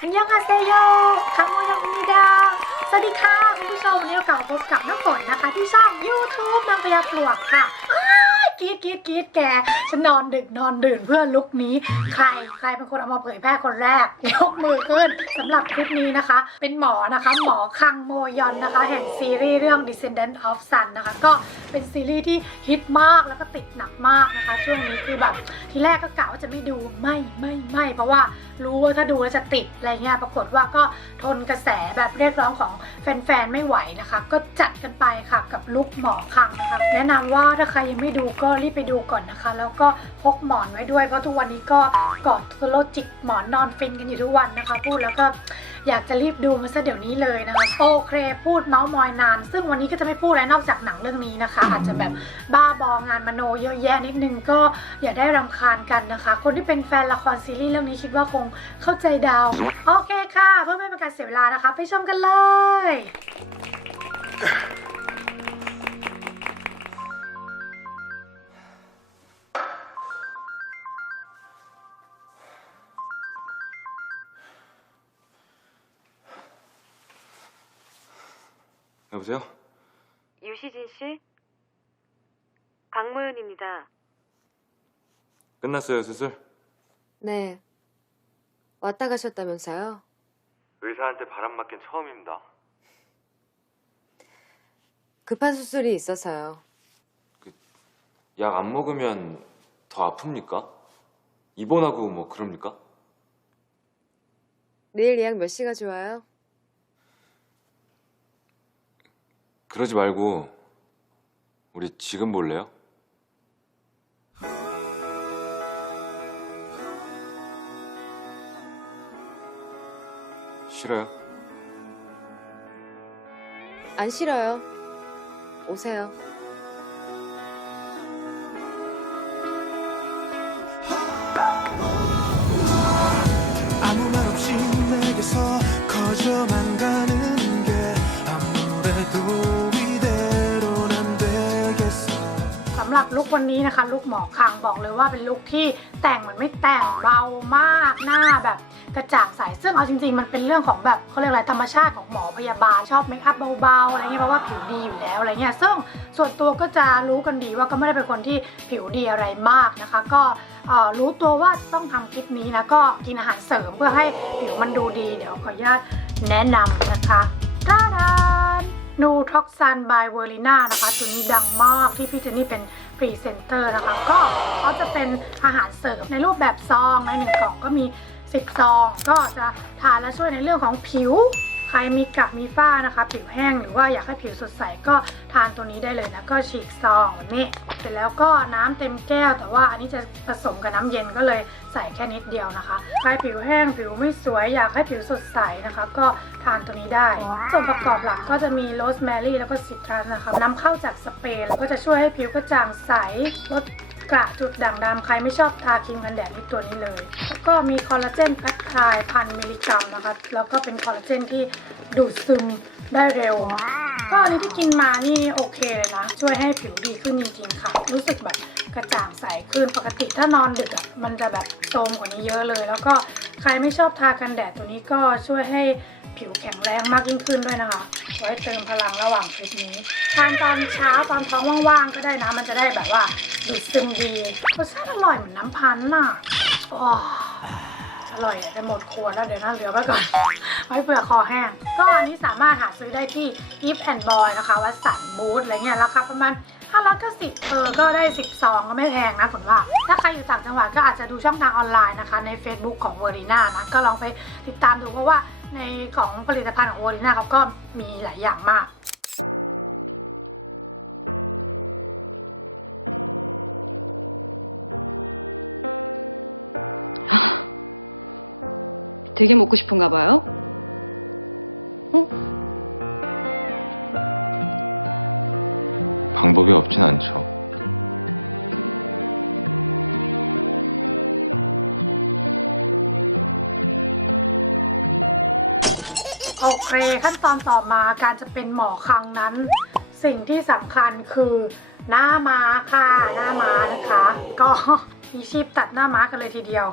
อันยองอาเซโยคาโมยองมิดาสวัสดีค่ะคุณผู้ชมวันนี้เรากลับมาพบกับน้ำฝนนะคะ ที่ช่อง YouTube นางพญาปลวกค่ะกรีดกรีดกรีดแก ฉันนอนดึกนอนดื่นเพื่อลุกนี้ ใครใครเป็นคนเอามาเผยแพร่คนแรก ยกมือขึ้นสำหรับคลิปนี้นะคะ เป็นหมอนะคะ หมอคังโมยอนนะคะ แห่งซีรีส์เรื่อง Descendant of Sun นะคะ ก็เป็นซีรีส์ที่ฮิตมากแล้วก็ติดหนักมากนะคะ ช่วงนี้คือแบบทีแรกก็กะว่าจะไม่ดูไม่ไม่ไม่เพราะว่า รู้ว่าถ้าดูแล้วจะติดอะไรเงี้ยปรากฏว่าก็ทนกระแสแบบเรียกร้องของแฟนๆไม่ไหวนะคะ ก็จัดกันไปค่ะกับลุกหมอคังนะคะแนะนำว่าถ้าใครยังไม่ดูก็รีบไปดูก่อนนะคะ แล้วก็พกหมอนไว้ด้วยเพราะทุกวันนี้ก็กอดโซโลจิกหมอนนอนฟินกันอยู่ทุกวันนะคะ พูดแล้วก็อยากจะรีบดูมันซะเดี๋ยวนี้เลยนะคะโอเคพูดเมาส์มอยนาน ซึ่งวันนี้ก็จะไม่พูดอะไรนอกจากหนังเรื่องนี้นะคะ อาจจะแบบบ้าบองานมโนเยอะแยะนิดนึงก็อย่าได้รำคาญกันนะคะ คนที่เป็นแฟนละครซีรีส์เรื่องนี้คิดว่าคงเข้าใจดาว โอเคค่ะ เพื่อไม่เป็นการเสียเวลานะคะ ไปชมกันเลย 여보세요? 유시진 씨? 강모연입니다. 끝났어요 수술? 네. 왔다 가셨다면서요? 의사한테 바람 맞긴 처음입니다. 급한 수술이 있어서요. 약 안 먹으면 더 아픕니까? 입원하고 뭐 그럽니까? 내일 예약 몇 시가 좋아요? 그러지 말고 우리 지금 볼래요? 싫어요? 안 싫어요. 오세요. หรับลุควันนี้นะคะ ลุคหมอคังบอกเลยว่าเป็นลุคที่แต่งเหมือนไม่แต่งเบามากหน้าแบบกระจ่างใสซึ่งเอาจริงๆ มันเป็นเรื่องของแบบเขาเรียกอะไรธรรมชาติของหมอพยาบาลชอบเมคอัพเบาๆอะไรเงี้ยเพราะว่าผิวดีอยู่แล้วอะไรเงี้ยซึ่งส่วนตัวก็จะรู้กันดีว่าก็ไม่ได้เป็นคนที่ผิวดีอะไรมากนะคะ ก็รู้ตัวว่าต้องทำคลิปนี้แล้วก็กินอาหารเสริมเพื่อให้ผิวมันดูดี เดี๋ยวขออนุญาตแนะนำนะคะด้าดานนูท็อกซันบายเวอร์ลิน่านะคะตัวนี้ดังมากที่พี่เจนนี่เป็น รีเซนเตอร์นะคะ ก็เขาจะเป็นอาหารเสริมในรูปแบบซองในหนึ่งกล่องก็มี 10 ซอง ก็จะทานและช่วยในเรื่องของผิว ครมีกระมีฝ้านะคะ ผิวแห้งหรือว่าอยากให้ผิวสดใสก็ทานตัวนี้ได้เลยนะ ก็ฉีกซองแบบนี้เสร็จแล้วก็น้ำเต็มแก้ว แต่ว่าอันนี้จะผสมกับน้ำเย็นก็เลยใส่แค่นิดเดียวนะคะ ใครผิวแห้งผิวไม่สวยอยากให้ผิวสดใสนะคะ ก็ทานตัวนี้ได้ ส่วนประกอบหลักก็จะมีโรสแมรี่แล้วก็ซิตรัสนะคะนำเข้าจากสเปนแล้วก็จะช่วยให้ผิวกระจ่างใสลด กระจุดด่างดำใครไม่ชอบทาครีมกันแดดนี่ตัวนี้เลย แล้วก็มีคอลลาเจนแพปไทพันมิลลิกรัมนะคะแล้วก็เป็นคอลลาเจนที่ดูดซึมได้เร็ว ก็อันนี้ที่กินมานี่โอเคเลยนะ ช่วยให้ผิวดีขึ้นจริงๆค่ะ รู้สึกแบบกระจ่างใสขึ้นปกติถ้านอนดึกอะมันจะแบบโทมกว่านี้เยอะเลย แล้วก็ใครไม่ชอบทากันแดดตัวนี้ก็ช่วยให้ผิวแข็งแรงมากยิ่งขึ้นด้วยนะคะ ไว้เติมพลังระหว่างคลิปนี้ทานตอนเช้าตอนท้องว่างๆก็ได้นะ มันจะได้แบบว่าดูดซึมดีรสชาติอร่อยเหมือนน้ำพันธุ์น่ะอร่อยแต่หมดขวดแล้วเดี๋ยวนะเหลือไว้ก่อน ไว้เผื่อคอแห้ง ก็อันนี้สามารถหาซื้อได้ที่ Eve and Boy นะคะวัดสันบูธอะไรเงี้ยราคาประมาณ590เออก็ได้10ซองก็ไม่แพงนะผลว่า ถ้าใครอยู่ต่างจังหวัดก็อาจจะดูช่องทางออนไลน์นะคะ ใน Facebook ของ v e r i n a นะ ก็ลองไปติดตามดูเพราะว่า ในของผลิตภัณฑ์ของ v e r i n a เขาก็มีหลายอย่างมาก 되게 먹고 싶은가 봐요? 방법이 없진 않죠. โอเค ขั้นตอนต่อมาการจะเป็นหมอครั้งนั้น สิ่งที่สำคัญคือหน้าม้าค่ะหน้าม้านะคะ ก็มีชีพตัดหน้าม้ากันเลยทีเดียว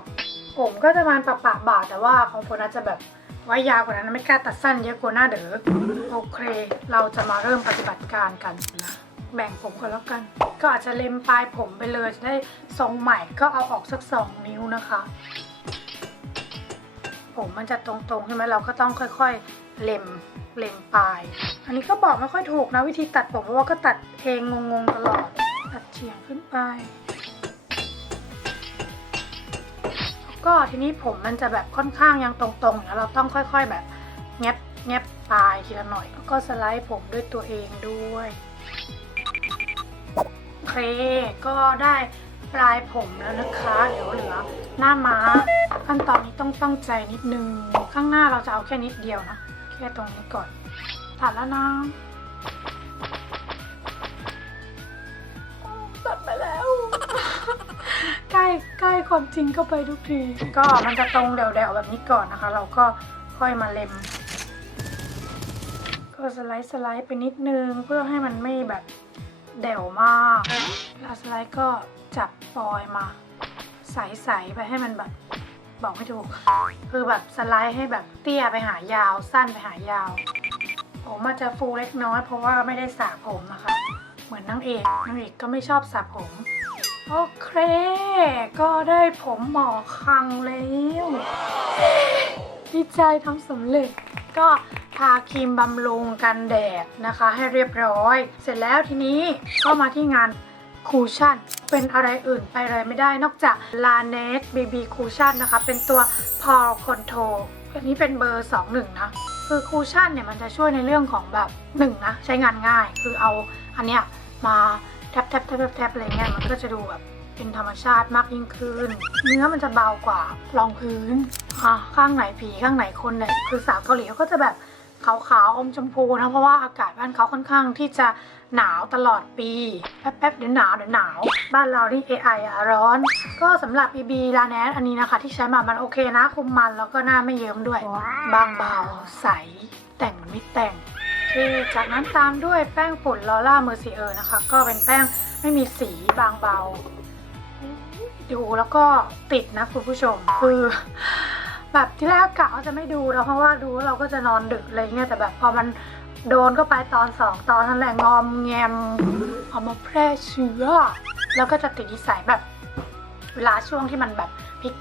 ผมก็จะประมาปะปะบาทแต่ว่าของผมน่าจะแบบไว้ยาวกว่านั้นไม่กล้าตัดสั้นเยอะกว่าหน้าเด๋อโอเค เราจะมาเริ่มปฏิบัติการกันนะแบ่งผมก่อนแล้วกัน ก็อาจจะเล็มปลายผมไปเลยจะได้ทรงใหม่ก็เอาออกสักสองนิ้วนะคะ ผมมันจะตรงๆใช่ไหมเราก็ต้องค่อยๆเล็มเล็มปลาย อันนี้ก็บอกไม่ค่อยถูกนะวิธีตัดผมเพราะว่าก็ตัดเองงงๆตลอด ตัดเฉียงขึ้นไป ก็ทีนี้ผมมันจะแบบค่อนข้างยังตรงๆนะเราต้องค่อย ๆแบบแงบแงบปลายทีละหน่อย แล้วก็สไลด์ผมด้วยตัวเองด้วยโอเคก็ได้ ปลายผมแล้วนะคะเดี๋ยวเหลือหน้าม้า ขั้นตอนนี้ต้องตั้งใจนิดนึง ข้างหน้าเราจะเอาแค่นิดเดียวนะ แค่ตรงนี้ก่อนตัดแล้วนะตัดไปแล้วใกล้ใกล้ความจริงเข้าไปทุกที ก็มันจะตรงเดวๆแบบนี้ก่อนนะคะ เราก็ค่อยมาเล็ม ก็สไลด์สไลด์ไปนิดนึงเพื่อให้มันไม่แบบ เด่วมากแล้วสไลด์ก็จับฟอยล์มา ใสๆไปให้มันแบบบอกไม่ถูก คือแบบสไลด์ให้แบบเตี้ยไปหายาว สั้นไปหายาว ผมอาจจะฟูเล็กน้อยเพราะว่าไม่ได้สระผมนะคะ เหมือนนางเอกนางเอกก็ไม่ชอบสระผม โอเค ก็ได้ผมหมอคังแล้วดีใจทำสำเร็จ ก็ทาครีมบำรุงกันแดดนะคะ ให้เรียบร้อย เสร็จแล้วทีนี้ก็มาที่งานคูชั่นเป็นอะไรอื่นไปเลยไม่ได้นอกจาก l a n e t BB Cushion นะคะ เป็นตัว Paul Control อันนี้เป็นเบอร์ 21 นะ คือคูชั่นเนี่ยมันจะช่วยในเรื่องของแบบหนึ่งนะ ใช้งานง่าย คือเอาอันเนี้ยมาแทบแทบแทบแทบแทบอะไรเงี้ยมันก็จะดูแบบ เป็นธรรมชาติมากยิ่งขึ้น เนื้อมันจะเบากว่ารองพื้นอะข้างไหนผีข้างไหนคนเนี่ยคือสาวเกาหลีเขาก็จะแบบขาวๆอมชมพูนะเพราะว่าอากาศบ้านเขาค่อนข้างที่จะหนาวตลอดปี แป๊บๆเดี๋ยวหนาวเดี๋ยวหนาว บ้านเรานี่ AI อะร้อน ก็สำหรับ BB ลาแนสอันนี้นะคะ ที่ใช้มามันโอเคนะคุมมันแล้วก็หน้าไม่เยิ้มด้วย บางเบาใส แต่งไม่แต่งจากนั้นตามด้วยแป้งฝุ่นลอร่าเมอร์ซีเออร์นะคะ ก็เป็นแป้งไม่มีสีบางเบา ดูแล้วก็ติดนะคุณผู้ชม คือ แบบที่แรกกะว่าจะไม่ดูแล้วเพราะว่ารู้เราก็จะนอนดึกอะไรเงี้ยแต่แบบพอมันโดนเข้าไปตอนสองตอนนั่นแหละงอมแงมเอามาแพร่เชื้อ แล้วก็จะติดนิสัยแบบ เวลาช่วงที่มันแบบ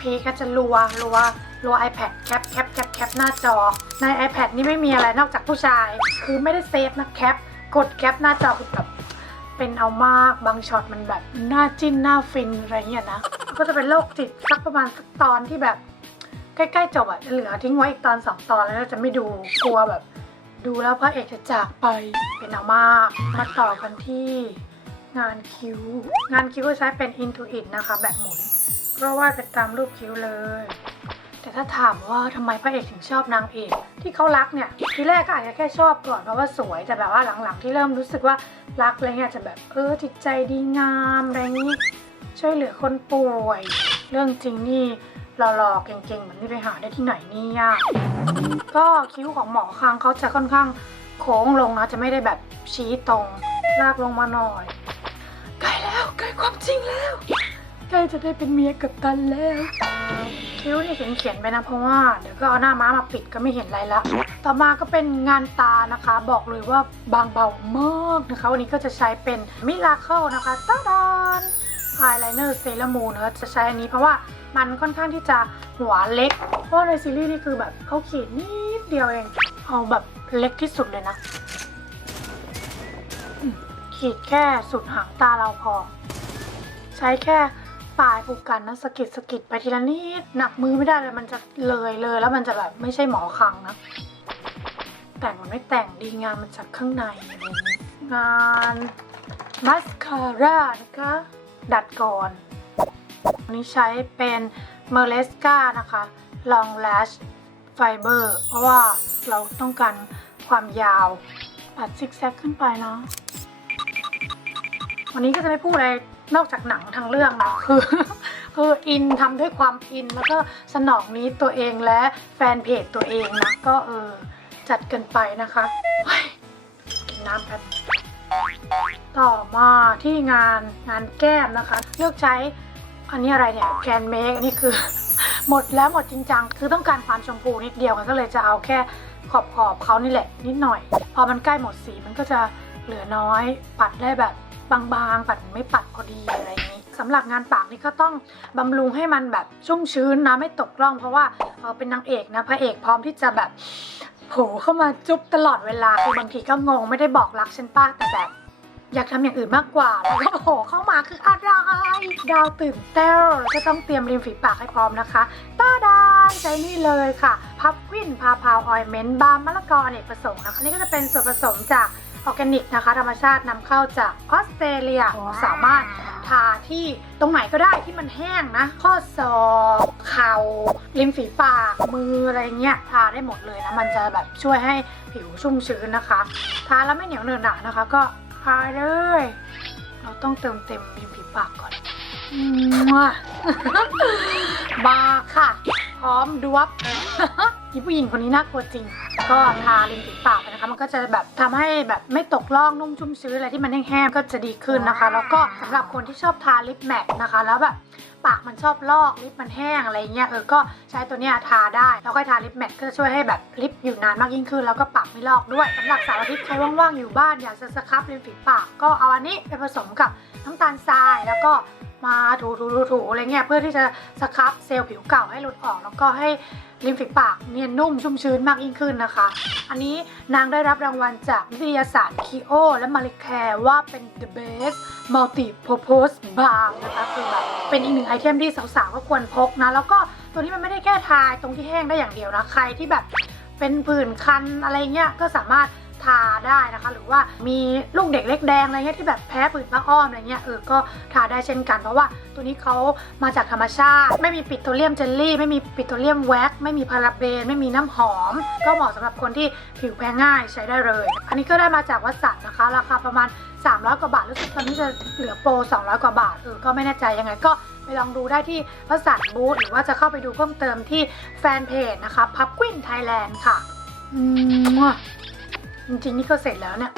พีคๆก็จะรัวรัวรัว iPad แคปแคปแคปแคปหน้าจอ ใน iPad นี่ไม่มีอะไรนอกจากผู้ชาย คือไม่ได้เซฟนะแคปกดแคปหน้าจอคือแบบเป็นเอามากบางช็อตมันแบบหน้าจิ้นหน้าฟินอะไรเงี้ยนะ ก็จะเป็นโรคจิตสักประมาณสักตอนที่แบบใกล้ๆจบอะจะเหลือทิ้งไว้อีกตอนสองตอนแล้วจะไม่ดูกลัวแบบ ดูแล้วพระเอกจะจากไปเป็นเอามากมาต่อกันที่งานคิ้ว งานคิ้วใช้เป็น Intuit นะคะ แบบหมุนเพราะว่าเป็นตามรูปคิ้วเลย แต่ถ้าถามว่าทำไมพระเอกถึงชอบนางเอกที่เขารักเนี่ยทีแรกก็อาจจะแค่ชอบก่อนเพราะว่าสวยแต่แบบว่าหลังๆที่เริ่มรู้สึกว่ารักอะไรเงี้ยจะแบบเออจิตใจดีงามอะไรนี้ ช่วยเหลือคนป่วย เรื่องจริงนี่เราหลอกเก่งๆเหมือนที่ไปหาได้ที่ไหนเนี่ยก็คิ้วของหมอคางเขาจะค่อนข้างโค้งลงนะจะไม่ได้แบบชี้ตรงลากลงมาหน่อยใกล้แล้วใกล้ความจริงแล้วใกล้จะได้เป็นเมียกับตันแล้วคิ้วนี่เขียนเขียนๆไปนะเพราะว่าเดี๋ยวก็เอาหน้าม้ามาปิดก็ไม่เห็นอะไรละ ต่อมาก็เป็นงานตานะคะ บอกเลยว่าบางเบามากนะคะ วันนี้ก็จะใช้เป็นมิลาเคิลนะคะตาดาน อายไลเนอร์เซรามูนนะคะจะใช้อันนี้เพราะว่ามันค่อนข้างที่จะหัวเล็ก เพราะในซีรีส์นี่คือแบบเขาขีดนิดเดียวเอง เอาแบบเล็กที่สุดเลยนะ ขีดแค่สุดหางตาเราพอ ใช้แค่ปลายผูกกันนะสกิดสกิดไปทีละนิดหนักมือไม่ได้เลยมันจะเลยเลยแล้วมันจะแบบไม่ใช่หมอคังนะ แต่งมันไม่แต่งดีงานมันจากข้างในงนี้งานมัสคาร่านะคะ ดัดก่อนอันนี้ใช้เป็นเมอร์เลสกานะคะ Long Lash Fiber เพราะว่าเราต้องการความยาวตัดซิกแซกขึ้นไปเนาะวันนี้ก็จะไม่พูดอะไรนอกจากหนังทางเรื่องนะคือคืออินทำด้วยความอินแล้วก็สนองนี้ตัวเองและแฟนเพจตัวเองนะก็เออจัดกันไปนะคะกินน้ำกัน ต่อมาที่งานงานแก้มนะคะ เลือกใช้อันนี้อะไรเนี่ยแกนเมคอันนี้คือ หมดแล้วหมดจริงจังคือต้องการความชมพูนิดเดียวกันก็เลยจะเอาแค่ขอบขอบเขานี่แหละ นิดหน่อย พอมันใกล้หมดสีมันก็จะเหลือน้อย ปัดได้แบบบางๆ ปัดไม่ปัดพอดีอะไรอย่างนี้สำหรับงานปากนี่ก็ต้องบำรุงให้มันแบบชุ่มชื้นนะไม่ตกร่อง เพราะว่าเออเป็นนางเอกนะพระเอกพร้อมที่จะแบบ โผล่เข้ามาจุ๊บตลอดเวลาคือบางทีก็งงไม่ได้บอกรักฉันป้าแต่แบบอยากทำอย่างอื่นมากกว่า แล้วก็โผล่เข้ามาคืออะไร ดาวตื่นเต้นแล้วก็ต้องเตรียมริมฝีปากให้พร้อมนะคะต้าดานใจนี่เลยค่ะ พับวินพาพาวออยเมนต์บาร์มมะละกออเนกประสงค์นะคะนี่ก็จะเป็นส่วนผสมจาก ออร์แกนิกนะคะธรรมชาตินำเข้าจากออสเตรเลียสามารถทาที่ตรงไหนก็ได้ที่มันแห้งนะ ข้อศอกเข่าริมฝีปากมืออะไรเงี้ยทาได้หมดเลยนะ มันจะแบบช่วยให้ผิวชุ่มชื้นนะคะ ทาแล้วไม่เหนียวเหนอะหนะนะคะ ก็ทาเลย เราต้องเติมเต็มริมฝีปากก่อนอืมว่ะมาค่ะ พร้อมดวบอีผู้หญิงคนนี้น่ากลัวจริง ก็ทาริมฝีปากไปนะคะ มันก็จะแบบทำให้แบบไม่ตกล่องนุ่มชุ่มชื้นอะไรที่มันแห้งๆก็จะดีขึ้นนะคะ แล้วก็สำหรับคนที่ชอบทาลิปแมทนะคะ แล้วแบบปากมันชอบลอกลิปมันแห้งอะไรเงี้ยเออก็ใช้ตัวเนี้ยทาได้ แล้วก็ทาลิปแมทก็จะช่วยให้แบบลิปอยู่นานมากยิ่งขึ้น แล้วก็ปากไม่ลอกด้วยสำหรับสาวอาทิตย์ใครว่างๆอยู่บ้านอยากจะสครับริมฝีปากก็เอาอันนี้ไปผสมกับน้ำตาลทรายแล้วก็ มาถูๆๆๆอะไรเงี้ยเพื่อที่จะสครับเซลล์ผิวเก่าให้หลุดออก แล้วก็ให้ริมฝีปากเนียนนุ่มชุ่มชื้นมากยิ่งขึ้นนะคะ อันนี้นางได้รับรางวัลจากวิทยาศาสตร์คีโอและมาริแคร์ว่าเป็น the best multi purpose balm นะคะคือแบบเป็นอีกหนึ่งไอเทมที่สาวๆก็ควรพกนะ แล้วก็ตัวนี้มันไม่ได้แค่ทาตรงที่แห้งได้อย่างเดียวนะ ใครที่แบบเป็นผื่นคันอะไรเงี้ยก็สามารถ ทาได้นะคะ หรือว่ามีลูกเด็กเล็กแดงอะไรเงี้ยที่แบบแพ้ผื่นผ้าอ้อมอะไรเงี้ยเออก็ทาได้เช่นกัน เพราะว่าตัวนี้เขามาจากธรรมชาติ ไม่มีปิโตรเลียมเจลลี่ ไม่มีปิโตรเลียมแว็กซ์ไม่มีพาราเบน ไม่มีน้ำหอม ก็เหมาะสำหรับคนที่ผิวแพ้ง่ายใช้ได้เลย อันนี้ก็ได้มาจากวัสันนะคะ ราคาประมาณ 300 กว่าบาทรู้สึกตอนนี้จะเหลือโปร 200 กว่าบาทเออก็ไม่แน่ใจยังไงก็ไปลองดูได้ที่วัสันบูธหรือว่าจะเข้าไปดูเพิ่มเติมที่แฟนเพจนะคะพับกวินไทยแลนด์ค่ะอืม จริงๆนี่ก็เสร็จแล้วเนี่ย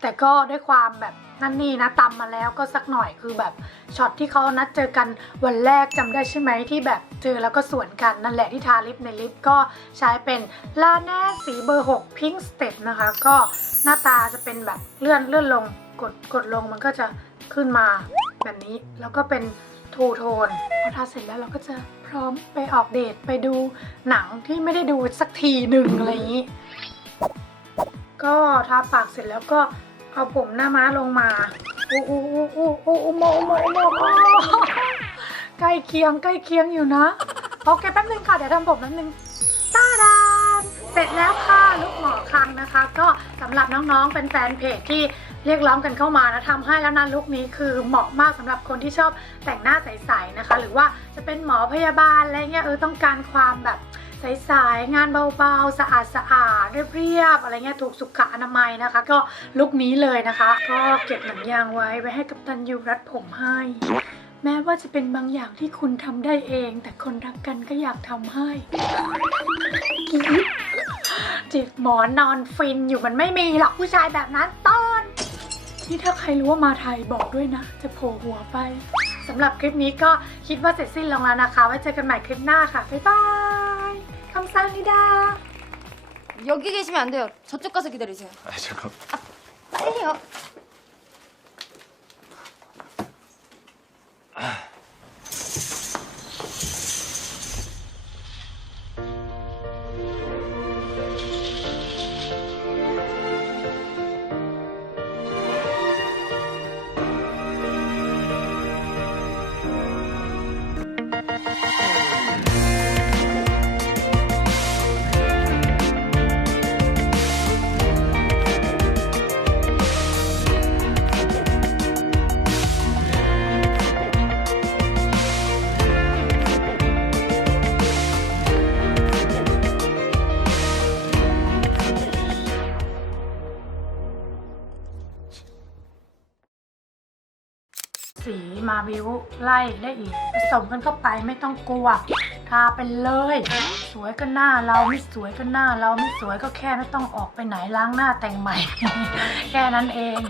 แต่ก็ด้วยความแบบนั่นนี่นะตำมาแล้วก็สักหน่อยคือแบบช็อตที่เขานัดเจอกันวันแรกจำได้ใช่ไหมที่แบบเจอแล้วก็สวนกันนั่นแหละที่ทาลิปในลิปก็ใช้เป็นลาแน่สีเบอร์ 6 Pink Step นะคะ ก็หน้าตาจะเป็นแบบเลื่อนเลื่อนลงกดกดลงมันก็จะขึ้นมาแบบนี้แล้วก็เป็นทูโทนพอทาเสร็จแล้วเราก็จะพร้อมไปออกเดทไปดูหนังที่ไม่ได้ดูสักทีหนึ่งอะไรอย่างนี้ ก็ทาปากเสร็จแล้วก็เอาผมหน้าม้าลงมาอู้อู้อู้อู้อู้อู้โมอู้โมอู้โมอ้ใกล้เคียงใกล้เคียงอยู่นะโอเคแป๊บนึงค่ะเดี๋ยวทำผมแป๊บนึงตาดานเสร็จแล้วค่ะลูกหมอคังนะคะ ก็สำหรับน้องๆเป็นแฟนเพจที่เรียกร้องกันเข้ามานะทำให้แล้วนะลุคนี้คือเหมาะมากสำหรับคนที่ชอบแต่งหน้าใสๆนะคะ หรือว่าจะเป็นหมอพยาบาลอะไรเงี้ยเออต้องการความแบบ ใสๆงานเบาๆ สะอาดสะอาดๆเรียบๆอะไรเงี้ยถูกสุขอนามัยนะคะ ก็ลุคนี้เลยนะคะ ก็เก็บหนังยางไว้ไว้ให้กับตันยูรัดผมให้ แม้ว่าจะเป็นบางอย่างที่คุณทำได้เอง แต่คนรักกันก็อยากทำให้กรี๊ดจิบหมอนนอนฟินอยู่มันไม่มีหรอกผู้ชายแบบนั้นต้นที่ถ้าใครรู้ว่ามาไทยบอกด้วยนะ จะโผล่หัวไปสำหรับคลิปนี้ก็คิดว่าเสร็จสิ้นลงแล้วนะคะ ไว้เจอกันใหม่คลิปหน้าค่ะ บ๊ายบาย 감사합니다. 여기 계시면 안 돼요. 저쪽 가서 기다리세요. 아 잠깐. 아, 빨리요. 아. ไล่ได้อีก ผสมกันเข้าไปไม่ต้องกลัว ทาไปเลย สวยก็หน้าเราไม่สวยก็หน้าเราไม่สวยก็แค่ไม่ต้องออกไปไหนล้างหน้าแต่งใหม่ แค่นั้นเอง